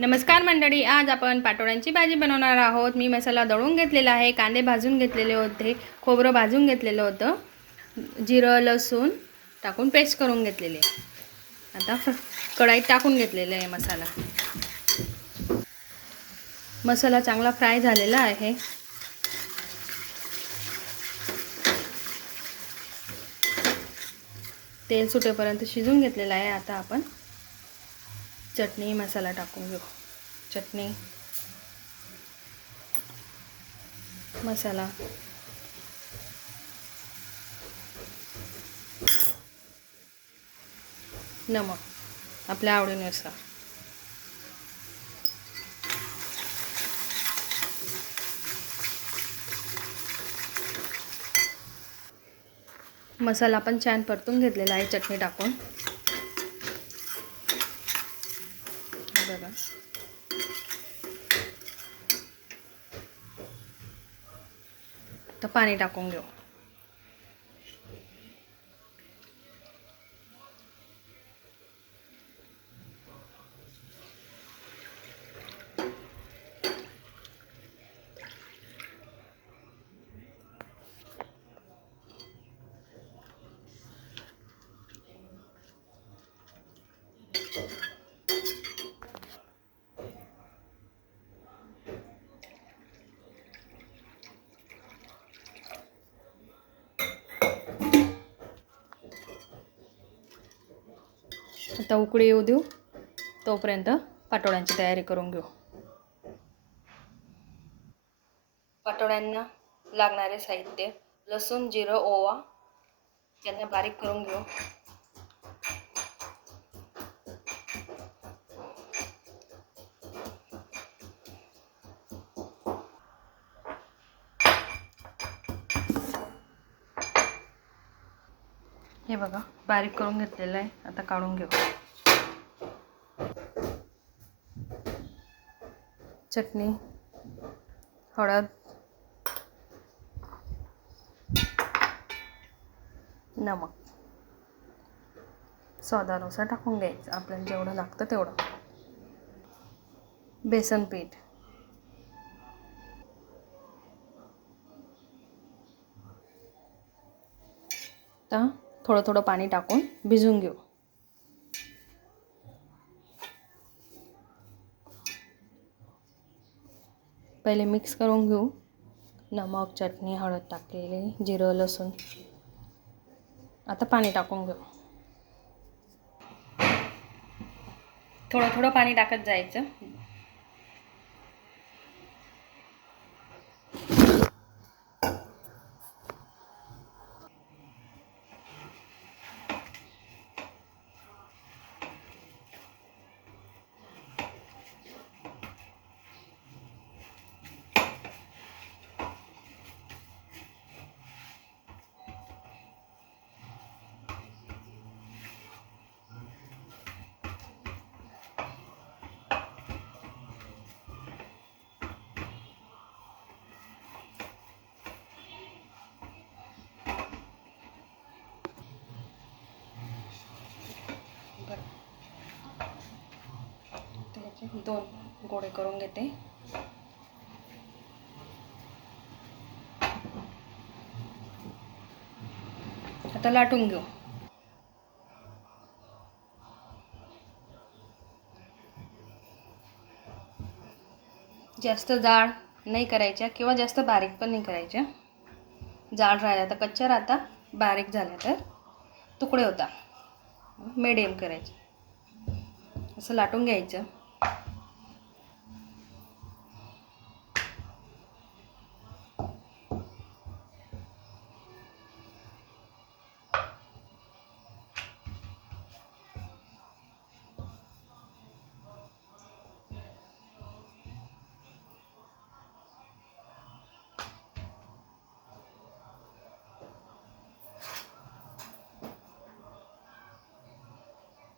नमस्कार मंडळी, आज आपण पाटोळ्यांची भाजी बनवणार आहोत। मी मसाला दळून घेतलेला आहे, कांदे भाजून घेतलेले होते, खोबरं भाजून घेतलेलं होतं, जिरं लसूण टाकून पेस्ट करून घेतलेले। आता कढईत टाकून घेतलेला आहे मसाला। मसाला चांगला फ्राय झालेला आहे। तेल सुटेपर्यंत शिजून घेतलेला आहे। आता आपण चटणी मसाला टाकून घेऊ। चटणी मसाला नमक आपल्या आवडीनुसार। मसाला पण छान परतून घेतलेला आहे चटणी टाकून। बघा तर पाणी टाकून घेऊ। आता उकळी येऊ देऊ, तोपर्यंत पाटोळ्यांची तयारी करून घेऊ। पाटोळ्यांना लागणारे साहित्य: लसूण, जिरं, ओवा यांना बारीक करून घेऊ। हे बघा बारीक करून घेतलेलं आहे। आता काढून घेऊ। चटणी, हळद, नमक स्वादानुसार टाकून घ्यायचं, आपल्याला जेवढं लागतं तेवढं। बेसन पीठ, आता थोडं थोडं पाणी टाकून भिजवून घेऊ। पहिले मिक्स करून घेऊ। नमक, चटणी, हळद टाकलेली, जिरं, लसूण। आता पाणी टाकून घेऊ। थोडं थोडं पाणी टाकत जायचं। त्याचे 2 गोळे करून घेते। आता लाटून घेऊ। जास्त जाड नाही करायच्या किंवा जास्त बारीक पण नाही करायच्या। जाड राहिला तर कच्च्या राहता, बारीक झाल्या तर तुकडे होता। मीडियम करायचे, असं लाटून घ्यायचं।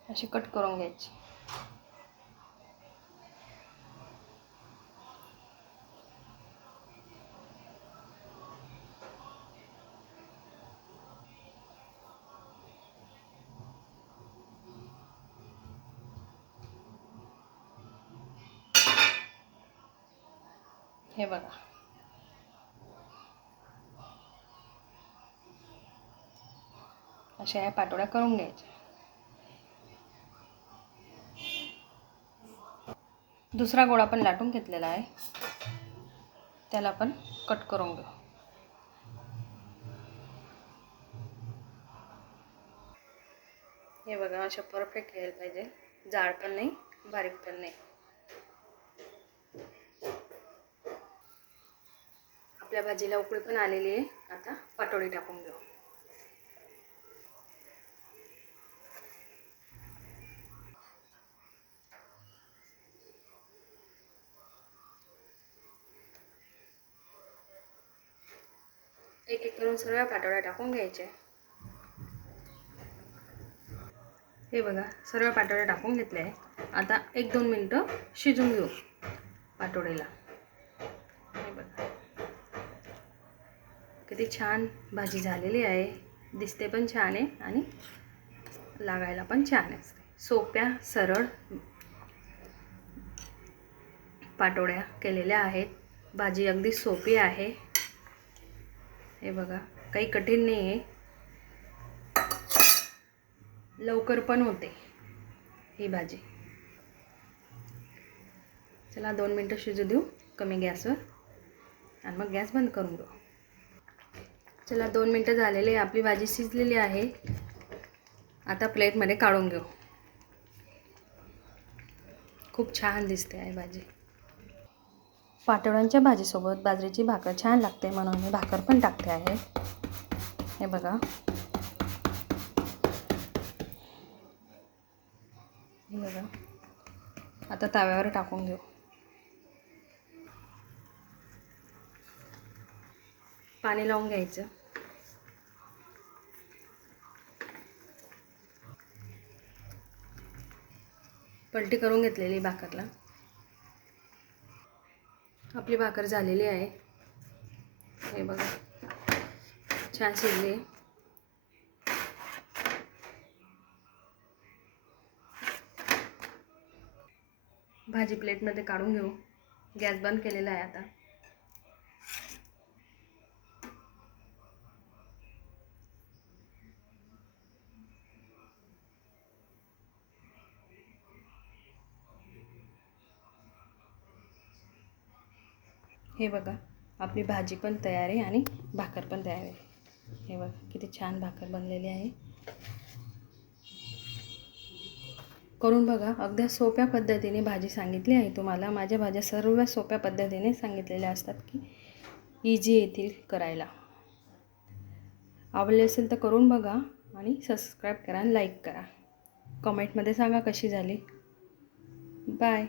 अशी कट करून घ्यायची। हे बघा, अशा या पाटोळ्या करून घ्यायच्या. दुसरा गोळा पण लाटून घेतलेला आहे, त्याला पण कट करून घेऊ. हे बघा, अशा परफेक्ट यायला पाहिजे, जाड पण नाही बारीक पण नाही. आपल्या भाजीला उकळी पण आलेली आहे. आता पाटोळी टाकून घेऊ. एक एक करून सर्व पाटोळ्या टाकून घ्यायचे. हे बघा, सर्व पाटोळ्या टाकून घेतले आहे. आता 1-2 मिनटं शिजून घेऊ पाटोळीला. हे बघा, किती छान भाजी झालेली आहे. दिसते पण छान आहे आणि लागायला पण छान असते. सोप्या सरळ पाटोळ्या केलेल्या आहेत. भाजी अगदी सोपी आहे. हे बघा, काही कठीण नाही आहे, लवकर पण होते ही भाजी. चला 2 मिनटं शिजू देऊ कमी गॅसवर आणि मग गॅस बंद करून घेऊ. चला 2 मिनटं झालेले, आपली भाजी शिजलेली आहे. आता प्लेटमध्ये काढून घेऊ. खूप छान दिसते आहे भाजी. पाटोळ्यांच्या भाजीसोबत बाजरीची भाकर छान लागते, म्हणून मी भाकर पण टाकते आहे. हे बघा, हे बघा, आता तव्यावर टाकून घेऊ. पाणी लावून घ्यायचं. पलटी करून घेतलेली भाकरला. आपली भाकर झालेली आहे. हे बघा, छान शिजली. भाजी प्लेटमध्ये काढून घेऊ. गॅस बंद केलेला आहे आता. हे बघा, आपली भाजी पण तयार आहे आणि भाकर पण तयार आहे. हे बघा, किती छान भाकर बनलेली आहे. करून बघा. अगदी सोप्या पद्धतीने भाजी सांगितली आहे तुम्हाला. माझ्या भाज्या सर्व सोप्या पद्धतीने सांगितलेल्या असतात की इझी येतील करायला. आवडले असेल तर करून बघा आणि सबस्क्राईब करा आणि लाईक करा. कमेंटमध्ये सांगा कशी झाली. बाय.